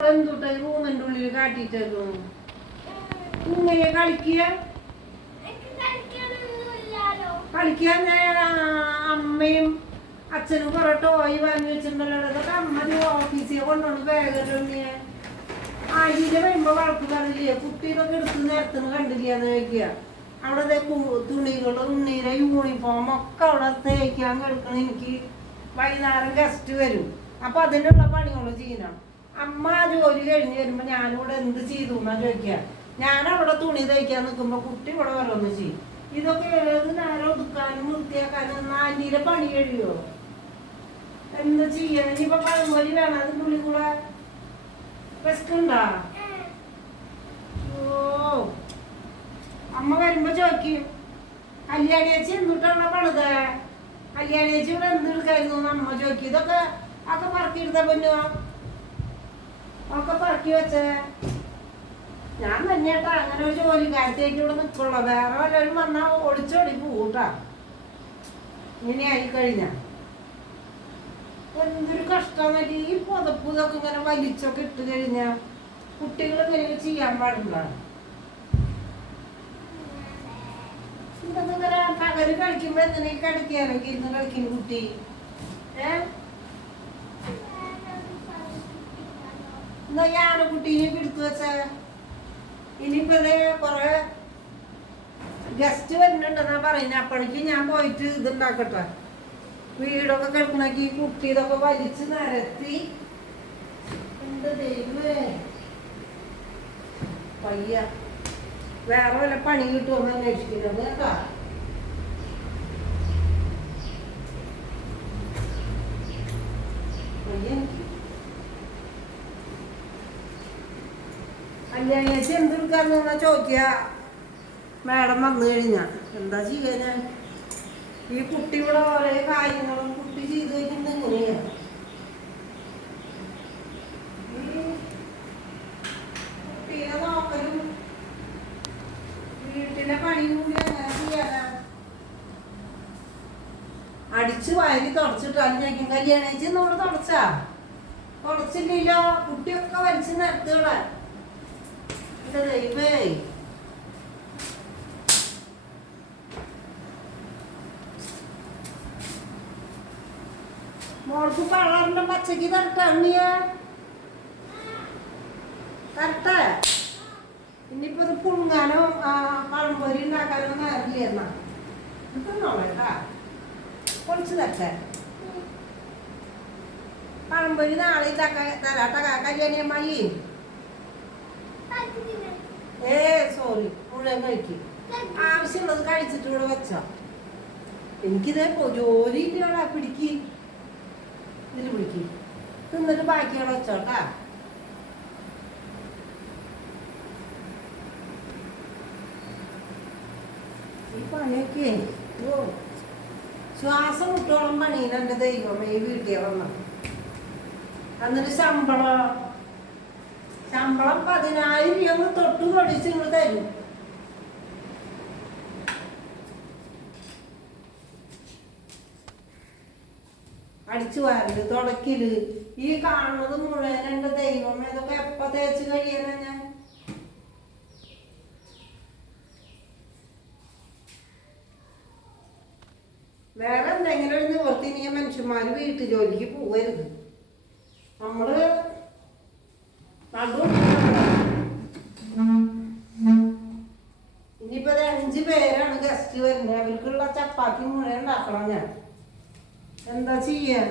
എന്തുട്ടാ? ഈ റൂമിന്റെ ഉള്ളിൽ കാട്ടിട്ടേക്കും ഇങ്ങനെ കളിക്കുക കളിക്കാൻ അമ്മയും അച്ഛനും കുറെ ടോയ് വാങ്ങി വെച്ചിട്ടുണ്ടല്ലോ. അതൊക്കെ അമ്മ ഓഫീസിൽ കൊണ്ടുവന്ന് ബാഗിട്ടുണ്ട് ആഴ്ചയിൽ വരുമ്പോ വളർത്ത് കാണില്ലേ കുട്ടി ഇതൊക്കെ എടുത്ത് നേരത്തിന് കണ്ടില്ലാന്ന് ചോദിക്കുക അവിടെ തുണികളും ഉണ്ണീരെ യൂണിഫോം ഒക്കെ അവിടെ തേക്കാൻ കിടക്കണം. എനിക്ക് വൈകുന്നേരം ഗസ്റ്റ് വരും. അപ്പൊ അതിനുള്ള പണികൾ ചെയ്യണം. അമ്മ ജോലി കഴിഞ്ഞ് വരുമ്പോ ഞാനിവിടെ എന്ത് ചെയ്തു എന്നാ ചോദിക്കുക. ഞാൻ അവിടെ തുണി തയ്ക്കാൻ നിൽക്കുമ്പോ കുട്ടി ഇവിടെ വരൊന്ന് ചെയ്യും. ഇതൊക്കെ ഏത് നേരം ഒതുക്കാനും വൃത്തിയാക്കാനും നാലിന്റെ പണി കഴിയോ? എന്താ ചെയ്യാൻ ഇനിയിപ്പൊ പഴംപൊലി വേണം? അതിന്റെ ഉള്ളിൽ കൂടെ വിശക്കുണ്ടാ ഓ. അമ്മ വരുമ്പോ ചോദിക്കും. കല്യാണിയേച്ചി എന്നിട്ടാണ് പണിത്? കല്യാണിയേച്ചി ഇവിടെ എന്തെടുക്കായിരുന്നു അമ്മ ചോദിക്കും. ഇതൊക്കെ ഒക്കെ പറക്കിയെടുത്ത പൊന്നു? ഒക്കെ പറക്കി വെച്ചേ. ഞാൻ തന്നെയാട്ടാ അങ്ങനെ ഒരു ജോലിക്കാരത്തേക്ക് ഇവിടെ നിൽക്കുള്ളൂ വേറെ വല്ലവരും വന്നാ ഒളിച്ചോടി പോകൂട്ടാ ഇങ്ങനെ ആയി കഴിഞ്ഞ എന്തൊരു കഷ്ടമെന്നല്ല ഈ പുതപ്പ് ഇതൊക്കെ ഇങ്ങനെ വലിച്ചൊക്കെ ഇട്ട് കഴിഞ്ഞാ കുട്ടികൾ ഇങ്ങനെ ചെയ്യാൻ പാടില്ല ഇതൊക്കെ ഇങ്ങനെ പകൽ കളിക്കുമ്പോ എന്തിനാ കളിക്കാനൊക്കെ ഇരുന്ന് കളിക്കുന്ന കുട്ടി? ഏ? എന്നാ ഈ ആണുകുട്ടീനെ പിടിച്ചു വെച്ച? ഇനിയിപ്പോ കൊറേ ഗസ്റ്റ് വരുന്നുണ്ടെന്നാ പറയുന്നത് അപ്പോഴേക്ക് ഞാൻ പോയിട്ട് ഇതുണ്ടാക്കട്ടെ. വീടൊക്കെ കിടക്കണക്ക് ഈ കുട്ടി ഇതൊക്കെ വലിച്ചു നിരത്തി. എന്താ ദൈവമേ. പയ്യ. വേറെ വല്ല പണി കിട്ടുമെന്ന് അന്വേഷിക്കുന്നത് കേട്ടാ പയ്യ എനിക്ക് കല്യാണിയേച്ചി എന്തെടുക്കാന്ന് ചോദിക്കുക മാഡം വന്നു കഴിഞ്ഞാ. എന്താ ചെയ്യാ ഞാൻ ഈ കുട്ടിയുടെ ഓരോ കാര്യങ്ങളും കുട്ടി ചെയ്തു കഴിഞ്ഞാൽ എങ്ങനെയാ? ഈ കുട്ടീനെ നോക്കലും. വീട്ടിലെ പണിയും കൂടി എങ്ങനെ ചെയ്യാനാ? അടിച്ചു വാരി തുടച്ചിട്ടാലും കല്യാണം കല്യാണിച്ച് നമ്മൾ തുടച്ചാ? തുടച്ചില്ലല്ലോ. കുട്ടിയൊക്കെ വലിച്ചു നിരത്തുകളെ. എന്റെ ദൈവേ മോൾക്ക് കളറിന്റെ പച്ചക്ക് തരട്ടെ അണ്ണിയ തരട്ടെ ഇനിയിപ്പോ ഇത് പുഴുങ്ങാനോ പഴംപൊരി ഉണ്ടാക്കാനോ നേരില്ല എന്നാ ഇതൊന്നോളേട്ടാ പൊളിച്ചു തരട്ടെ പഴംപൊരി നാളെ തരാട്ട കല്യാണിയമ്മായി ആവശ്യമുള്ളത് കഴിച്ചിട്ട് ഇവിടെ വെച്ചോ. എനിക്കിതേ ജോലി ഇല്ലടാ പിടിക്ക്. ഇതിൽ പിടിക്ക്. തിന്നിട്ട് ബാക്കിയോടെ വെച്ചോട്ടാ ഈ പണിയൊക്കെ ഓ. ശ്വാസം വിട്ടോളം പണിയില്ല എന്റെ ദൈവമേ ഈ വീട്ടിൽ വന്നത് എന്നിട്ട് ശമ്പളം ശമ്പളം പതിനായിരം രൂപ തൊട്ട് പഠിച്ച് നിങ്ങൾ തരും. അടിച്ചു വാരൽ തുടക്കിൽ ഈ കാണുന്നത് മുഴുവൻ എന്റെ ദൈവം ഇതൊക്കെ എപ്പ തേച്ച് കഴിയാനാ ഞാൻ? വേറെ എന്തെങ്കിലും ഒരു നിവർത്തി മനുഷ്യന്മാര് വീട്ടു ജോലിക്ക് പോവരുത്. നമ്മൾ നടു. ഇനിയിപ്പോ ഒരു അഞ്ച് പേരാണ് ഗസ്റ്റ് വരുന്നത്. അവർക്കുള്ള ചപ്പാത്തി മുഴുവൻ ഉണ്ടാക്കണം ഞാൻ. എന്താ ചെയ്യാ?